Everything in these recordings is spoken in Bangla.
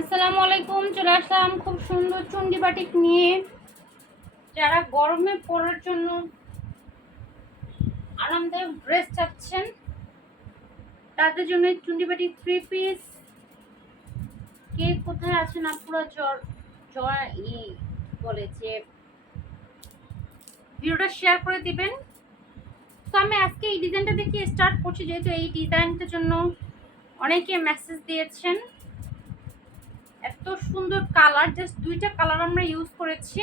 আসসালামু আলাইকুম, চলে আসলাম খুব সুন্দর চুন্ডি বাটিক নিয়ে। যারা গরমে পরার জন্য আরামদায়ক ড্রেস চাচ্ছেন, তাদের জন্য চুন্ডি বাটিক থ্রি পিস কে কোথায় আছেন আপুরা? জ্বর জ্বর ই বলে যে ভিডিওটা শেয়ার করে দিবেন। তো আমি আজকে এই ডিজাইনটা দেখে স্টার্ট করছি, যেহেতু এই ডিজাইনটার জন্য অনেকে মেসেজ দিয়েছেন। এত সুন্দর কালার জাস্ট দুইটা কালার আমরা ইউজ করেছি।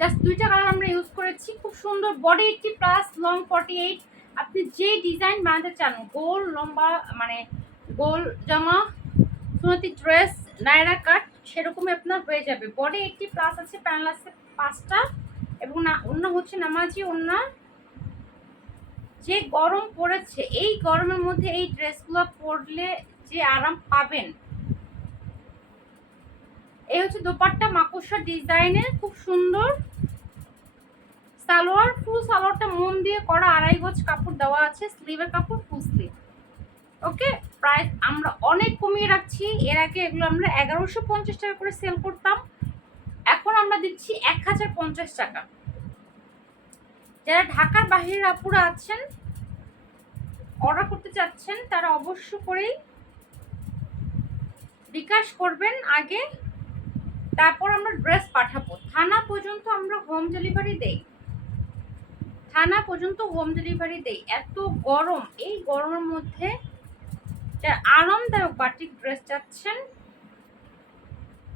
জাস্ট দুইটা কালার আমরা ইউজ করেছি। খুব সুন্দর body eighty plus long forty eight আপনি যে ডিজাইন বানাতে চান, গোল, লম্বা মানে গোল জামা সুনতি ড্রেস নায়রা কাট সেরকমই আপনার হয়ে যাবে। বডি এইটটি প্লাস আছে প্যানেল আছে পাঁচটা। এবং না, অন্য হচ্ছে নামাজি, অন্য যে গরম পড়েছে, এই গরমের মধ্যে এই ড্রেসগুলো পরলে যে আরাম পাবেন। এই হচ্ছে দোপাট্টা মাকড়সা ডিজাইনের খুব সুন্দর সালোয়ার, ফুল সালোয়ারটা মন দিয়ে করা আড়াই গজ কাপড় দেওয়া আছে স্লিভের কাপড় ফুল স্লিভ ওকে? প্রাইস আমরা অনেক কমিয়ে রাখছি। এর আগে এগুলো আমরা এগারোশো পঞ্চাশ টাকা করে সেল করতাম। এখন আমরা দিচ্ছি এক হাজার পঞ্চাশ টাকা। যারা ঢাকার বাহিরের আপুরা আছেন অর্ডার করতে চাচ্ছেন, তারা অবশ্য করেই বিকাশ করবেন আগে, তারপর আমরা ড্রেস পাঠাবো। থানা পর্যন্ত আমরা হোম ডেলিভারি দেই। থানা পর্যন্ত হোম ডেলিভারি দেই। এত গরম, এই গরমের মধ্যে আরামদায়ক বাটিক ড্রেস চাচ্ছেন,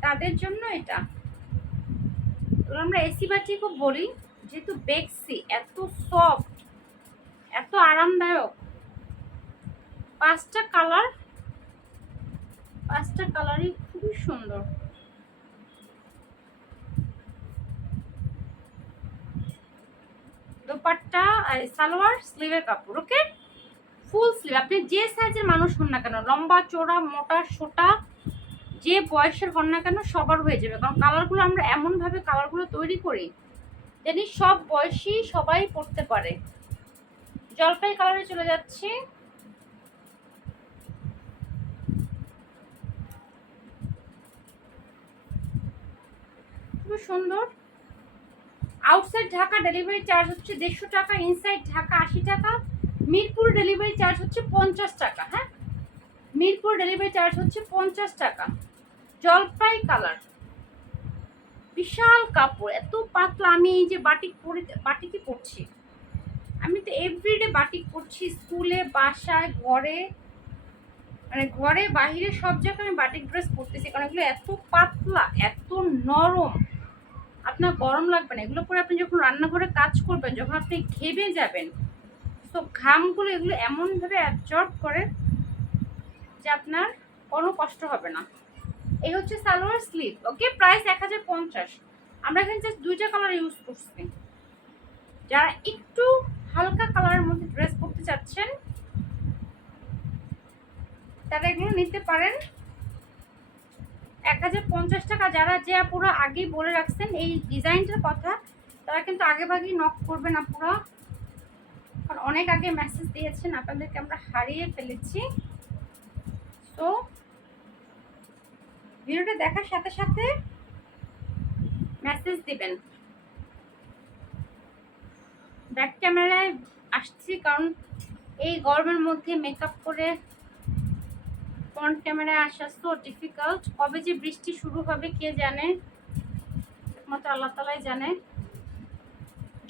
তাদের জন্য এটা। আমরা এসি বাটিকও বলি, যেহেতু বেক্সি এত সফট এত আরামদায়ক। পাঁচটা কালার পাঁচটা কালারই খুবই সুন্দর। দোপাট্টা সালোয়ার স্লিভের কাপড় ওকে ফুল স্লিভ আপনি যে সাইজের মানুষ হন না কেন, লম্বা চোড়া মোটা, সোটা, যে বয়সের হন না কেন, সবার হয়ে যাবে। কারণ কালারগুলো আমরা এমনভাবে কালারগুলো তৈরি করি, জানি সব বয়সী সবাই পড়তে পারে। জলপাই কালারে চলে যাচ্ছি। খুব সুন্দর। আউটসাইড ঢাকা ডেলিভারি চার্জ হচ্ছে দেড়শো টাকা ইনসাইড ঢাকা আশি টাকা, মিরপুর ডেলিভারি চার্জ হচ্ছে পঞ্চাশ টাকা হ্যাঁ? মিরপুর ডেলিভারি চার্জ হচ্ছে পঞ্চাশ টাকা। জলপাই কালার বিশাল কাপড়, এত পাতলা, আমি এই যে বাটিক পরে বাটিকই পরছি। আমি তো এভরিডে বাটিক পরছি স্কুলে বাসায়, ঘরে। মানে ঘরে, বাহিরে সব জায়গায় আমি বাটিক ড্রেস পরতেছি, কারণ এগুলো এত পাতলা, এত নরম। আপনার গরম লাগবে না। এগুলো পরে আপনি যখন রান্নাঘরে কাজ করবেন, যখন আপনি ঘেমে যাবেন, তো ঘামগুলো এগুলো এমনভাবে অ্যাবজর্ব করে যে আপনার কোনো কষ্ট হবে না। এই হচ্ছে সালোয়ার স্লিভ ওকে প্রাইস এক হাজার পঞ্চাশ। আমরা এখানে জাস্ট দুইটা কালার ইউজ করছি। যারা একটু হালকা কালারের মধ্যে ড্রেস পরতে চাচ্ছেন, তারা এগুলো নিতে পারেন। এক হাজার পঞ্চাশ টাকা যারা যে পুরো আগেই বলে রাখছেন, এই ডিজাইনটার কথা, তারা কিন্তু আগে ভাগেই নক করবে না পুরো। কারণ অনেক আগে মেসেজ দিয়েছেন, আপনাদেরকে আমরা হারিয়ে ফেলেছি। তো ভিডিওটা দেখার সাথে সাথে মেসেজ দিবেন। ব্যাক ক্যামেরায় আসছি কারণ এই গরমের মধ্যে মেকআপ করে ফ্রন্ট ক্যামেরায় আসা সো ডিফিকাল্ট কবে যে বৃষ্টি শুরু হবে, কে জানে? একমাত্র আল্লাহ তালাই জানে।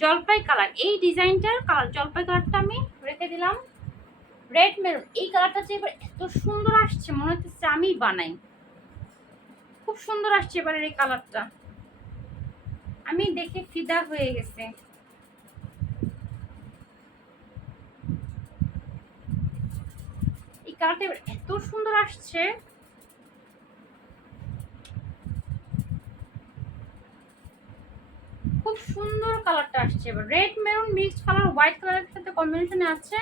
জলপাই কালার এই ডিজাইনটার কালার জলপাই কালারটা আমি রেখে দিলাম। রেড মেরুন এই কালারটা যে এবার এত সুন্দর আসছে, মনে হচ্ছে আমি বানাই। খুব সুন্দর আসছে এবারের এই কালারটা আমি দেখে ফিদা হয়ে গেছে এই এবার এত সুন্দর আসছে। খুব সুন্দর কালারটা আসছে এবার। Red maroon mixed colour white কালারের সাথে কম্বিনেশনে আছে।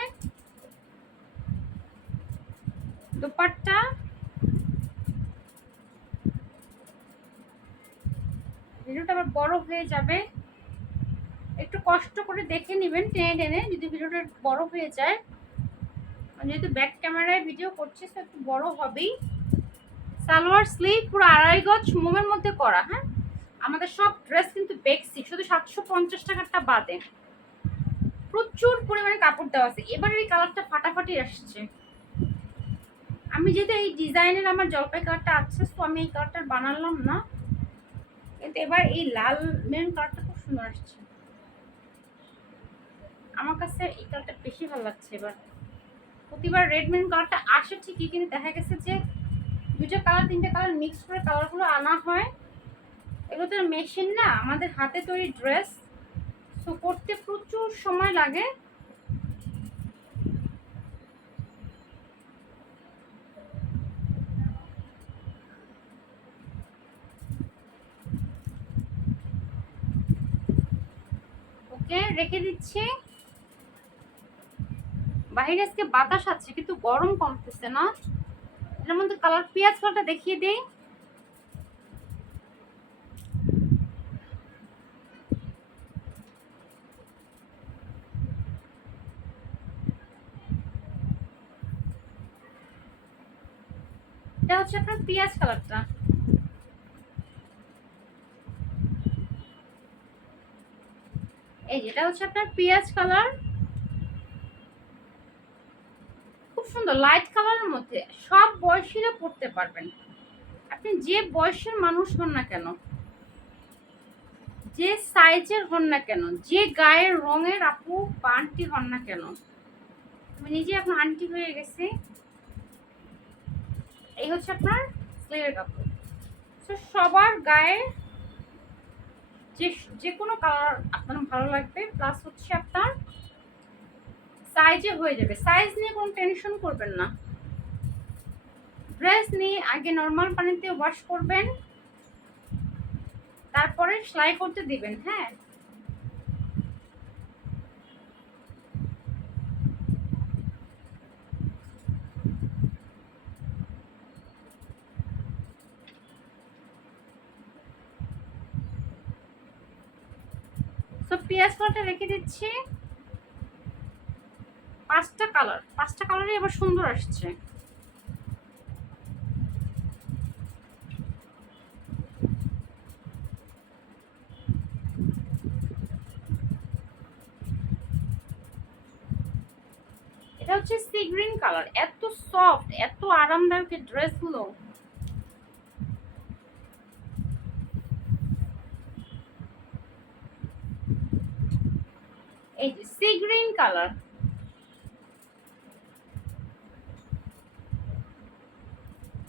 দোপাট্টা। ভিডিওটা আবার বড় হয়ে যাবে। একটু কষ্ট করে দেখে নেবেন, টেনে টেনে। যদি ভিডিওটা বড় হয়ে যায় যেহেতু ব্যাক ক্যামেরায় ভিডিও করছি, তো একটু বড় হবেই। সালোয়ার স্লিভ পুরো আড়াই গজ, মোমের মধ্যে করা হ্যাঁ? আমাদের সব ড্রেস কিন্তু বেক্সি শুধু সাতশো পঞ্চাশ টাকারটা বাদে। প্রচুর পরিমাণে কাপড় দেওয়া আছে। এবারের এই কালারটা ফাটাফাটি আসছে। আমি যেহেতু এই ডিজাইনের আমার জলপাই কালারটা আছে, তো আমি এই কালারটা বানালাম না। কিন্তু এবার এই লাল মেরুন কালারটা খুব সুন্দর আসছে। আমার কাছে এই কালারটা বেশি ভালো লাগছে এবার। প্রতিবার রেড মেরুন কালারটা আসে ঠিকই, কিন্তু দেখা গেছে যে দুটো কালার তিনটে কালার মিক্স করে কালারগুলো আনা হয়। এগুলো তো মেশিন না, আমাদের হাতে তৈরি ড্রেস সো করতে প্রচুর সময় লাগে। ওকে রেখে দিচ্ছি। বাইরে আজকে বাতাস আছে, কিন্তু গরম কমতেছে না। এটার মধ্যে কালার পেঁয়াজ কালারটা দেখিয়ে দেই। এটা হচ্ছে আপনার পেঁয়াজ কালারটা। এই যেটা হচ্ছে আপনার পেঁয়াজ কালার খুব সুন্দর লাইট কালারের মধ্যে সব বয়সীরা পড়তে পারবেন। আপনি যে বয়সের মানুষ হন না কেন, যে সাইজের হন না কেন, যে গায়ের রঙের আপু বা আন্টি হন না কেন নিজে এখন আন্টি হয়ে গেছি। এই হচ্ছে আপনার স্লিভের কাপড়। তো সবার গায়ে যে যে কোনো কালার আপনার ভালো লাগবে প্লাস হচ্ছে আপনার সাইজে হয়ে যাবে। সাইজ নিয়ে কোনো টেনশন করবেন না। ড্রেস নিয়ে আগে নর্মাল পানিতে ওয়াশ করবেন। তারপরে সেলাই করতে দিবেন হ্যাঁ? সো পেঁয়াজ কালারটা রেখে দিচ্ছি। পাঁচটা কালার পাঁচটা কালারই আবার সুন্দর আসছে। এটা হচ্ছে সি গ্রিন কালার এত সফট এত আরামদায়ক এই ড্রেসগুলো এই যে sea green colour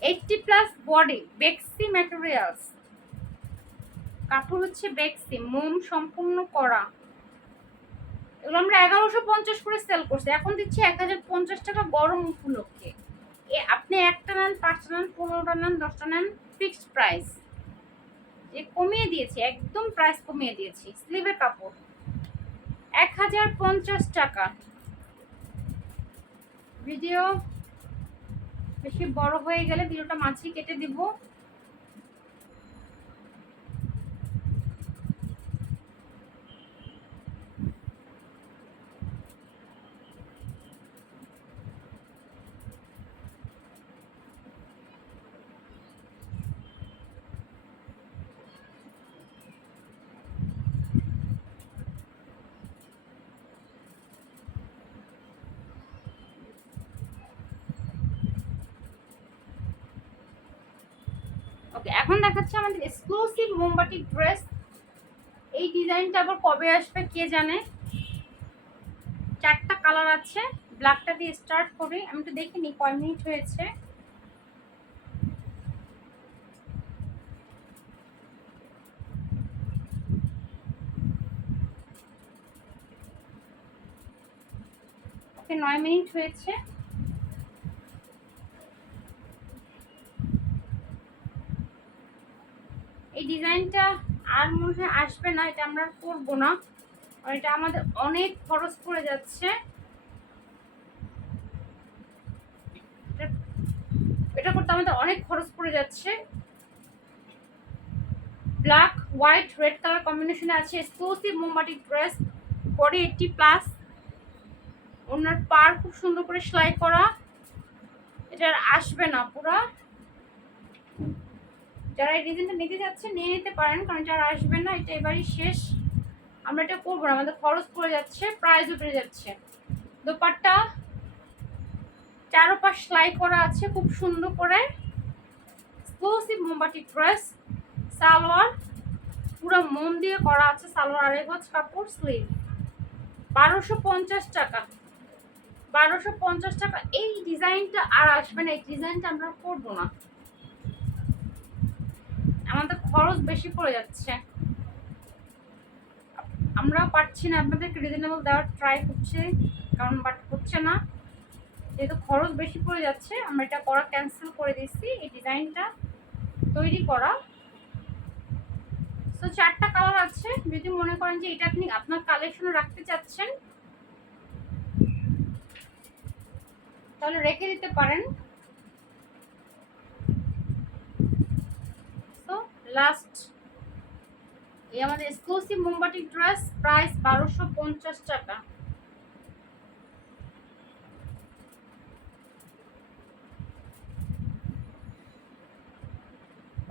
eighty plus body বেক্সি materials কাপড় হচ্ছে বেক্সি মোম সম্পূর্ণ করা। এগুলো আমরা এগারোশো পঞ্চাশ করে সেল করছি, এখন দিচ্ছি এক হাজার পঞ্চাশ টাকা গরম উপলক্ষে। এ, আপনি একটা নেন, পাঁচটা নেন, পনেরোটা নেন, দশটা নেন ফিক্সড প্রাইস যে কমিয়ে দিয়েছি, একদম প্রাইস কমিয়ে দিয়েছি স্লিভের কাপড়। এক হাজার পঞ্চাশ টাকা। ভিডিও বেশি বড় হয়ে গেলে ভিডিওটা মাছি কেটে দিব। ওকে এখন দেখাচ্ছে আমাদের এক্সক্লুসিভ মোমবাটি ড্রেস এই ডিজাইনটা আবার কবে আসবে কে জানে? চারটা কালার আছে ব্ল্যাকটা দিয়ে স্টার্ট করি। আমি একটু দেখিনি কয় মিনিট হয়েছে। নয় মিনিট হয়েছে। এই ডিজাইনটা আর মনে হয় আসবে না, এটা আমরা করব না। আর এটা আমাদের অনেক খরচ পড়ে যাচ্ছে। এটা- করতে আমাদের অনেক খরচ পড়ে যাচ্ছে। ব্ল্যাক হোয়াইট রেড কালার কম্বিনেশনে আছে এক্সক্লুসিভ মোমবাটি ড্রেস বডি এইটটি প্লাস ওনার পার খুব সুন্দর করে সেলাই করা। এটা আসবে না পুরা। যারা এই ডিজাইনটা নিতে যাচ্ছে, নিয়ে নিতে পারেন, কারণ যারা আসবে না, এটা এবারই শেষ। আমরা এটা করব না, আমাদের খরচ পড়ে যাচ্ছে প্রাইসও বেড়ে যাচ্ছে। দোপাট্টা, চারোপাশ সেলাই করা আছে খুব সুন্দর করে। এক্সক্লুসিভ মোমবাটি ড্রেস সালোয়ার, পুরো মন দিয়ে করা আছে, সালোয়ার আড়াই গজ কাপড় স্লিভ বারোশো পঞ্চাশ টাকা। বারোশো পঞ্চাশ টাকা, এই ডিজাইনটা আর আসবে না, এই ডিজাইনটা আমরা করব না। আমাদের খরচ বেশি পড়ে যাচ্ছে। আমরা পারছি না, আপনাদেরকে রিজনেবল দেওয়ার ট্রাই করছি, কারণ বাট হচ্ছে না। যেহেতু খরচ বেশি পড়ে যাচ্ছে, আমরা এটা করা ক্যান্সেল করে দিচ্ছি এই ডিজাইনটা তৈরি করা। তো চারটা কালার আছে, যদি মনে করেন যে এটা আপনি আপনার কালেকশনে রাখতে চাচ্ছেন, তাহলে রেখে দিতে পারেন তো লাস্ট এই আমাদের এক্সক্লুসিভ মোমবাটি ড্রেস প্রাইস বারোশো পঞ্চাশ টাকা।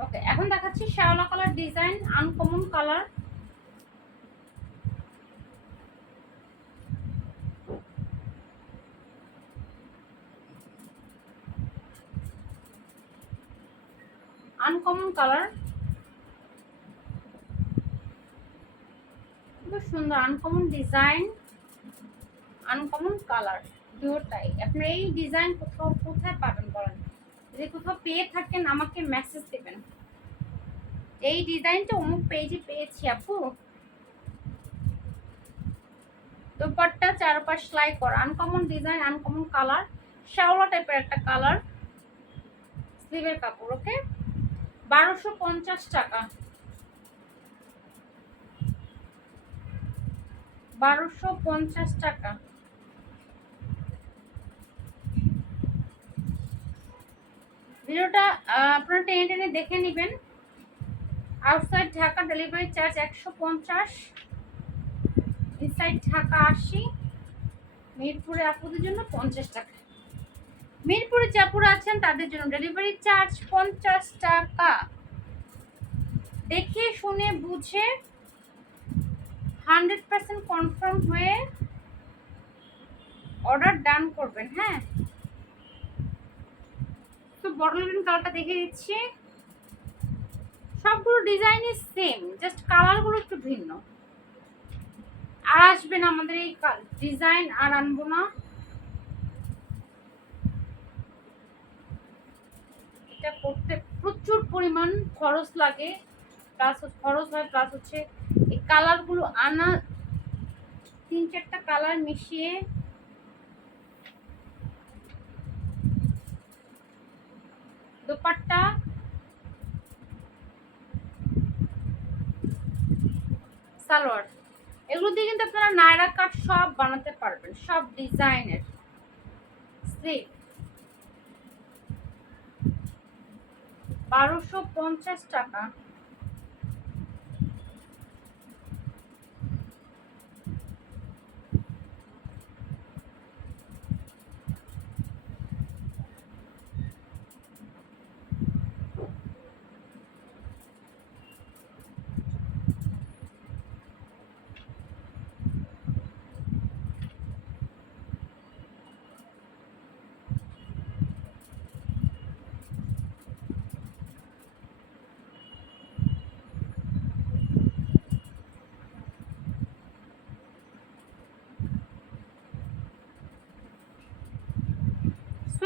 ওকে এখন দেখাচ্ছি শ্যাওলা colour design uncommon colour uncommon colour খুব সুন্দর আনকমন ডিজাইন আনকমন কালার দুটাই। আপনি এই ডিজাইন কোথাও, কোথায় পাবেন বলেন? যদি কোথাও পেয়ে থাকেন, আমাকে মেসেজ দেবেন। এই ডিজাইনটা অমুক পেজে পেয়েছি, আপু। দুপাট্টা চারপাশ সেলাই করা আনকমন ডিজাইন আনকমন কালার শ্যাওলা টাইপের একটা কালার স্লিভের কাপড় ওকে বারোশো পঞ্চাশ টাকা। বারোশো পঞ্চাশ টাকা। ভিডিওটা আপনারা টেনে টেনে দেখে নেবেন। আউটসাইড ঢাকা ডেলিভারি চার্জ একশো পঞ্চাশ। ইনসাইড ঢাকা আশি। মিরপুরে আপুদের জন্য পঞ্চাশ টাকা। মিরপুরে চাপুরা আছেন, তাদের জন্য ডেলিভারি চার্জ পঞ্চাশ টাকা। দেখে শুনে বুঝে হান্ড্রেড পার্সেন্ট কনফার্ম হয়ে অর্ডার ডান করবেন হ্যাঁ? তো বটল গ্রিন কালারটা দেখে দিচ্ছি। সবগুলো ডিজাইনই সেম জাস্ট কালারগুলো একটু ভিন্ন। আর আমাদের এই ডিজাইন আর আনব না। এটা করতে প্রচুর পরিমাণ খরচ লাগে প্লাস খরচ হয় প্লাস হচ্ছে এই কালারগুলো আনা, তিন চারটা কালার মিশিয়ে দোপাট্টা, সালোয়ার। এগুলো দিয়ে কিন্তু আপনারা নায়রা কাট সব বানাতে পারবেন, সব ডিজাইনের। বারোশো পঞ্চাশ টাকা।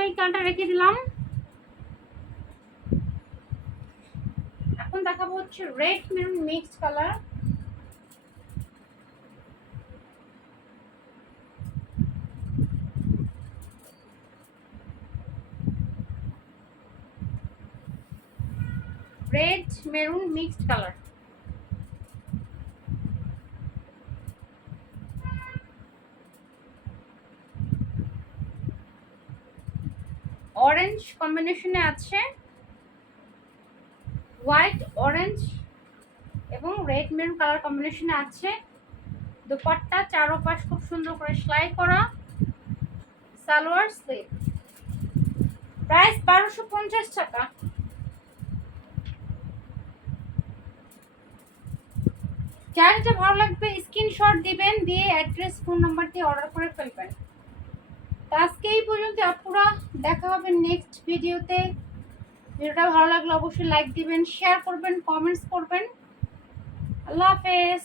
এই কানটা রেখে দিলাম। এখন দেখাবো হচ্ছে red maroon mixed colour red maroon mixed colour orange কম্বিনেশনে আছে হোয়াইট অরেঞ্জ এবং রেড মেরুন কালার কম্বিনেশনে আছে। দুপাট্টা চারোপাশ খুব সুন্দর করে সেলাই করা। সালোয়ার স্লিপ। প্রাইস বারোশো পঞ্চাশ টাকা। যার ভালো লাগবে স্ক্রিনশট দিবেন, দিয়ে অ্যাড্রেস ফোন নাম্বার দিয়ে অর্ডার করে ফেলবেন। আজকে এই পর্যন্ত, আপুরা, দেখা হবে নেক্সট ভিডিওতে ভিডিওটা ভালো লাগলে অবশ্যই লাইক দিবেন শেয়ার করবেন কমেন্টস করবেন। আল্লাহ হাফেজ।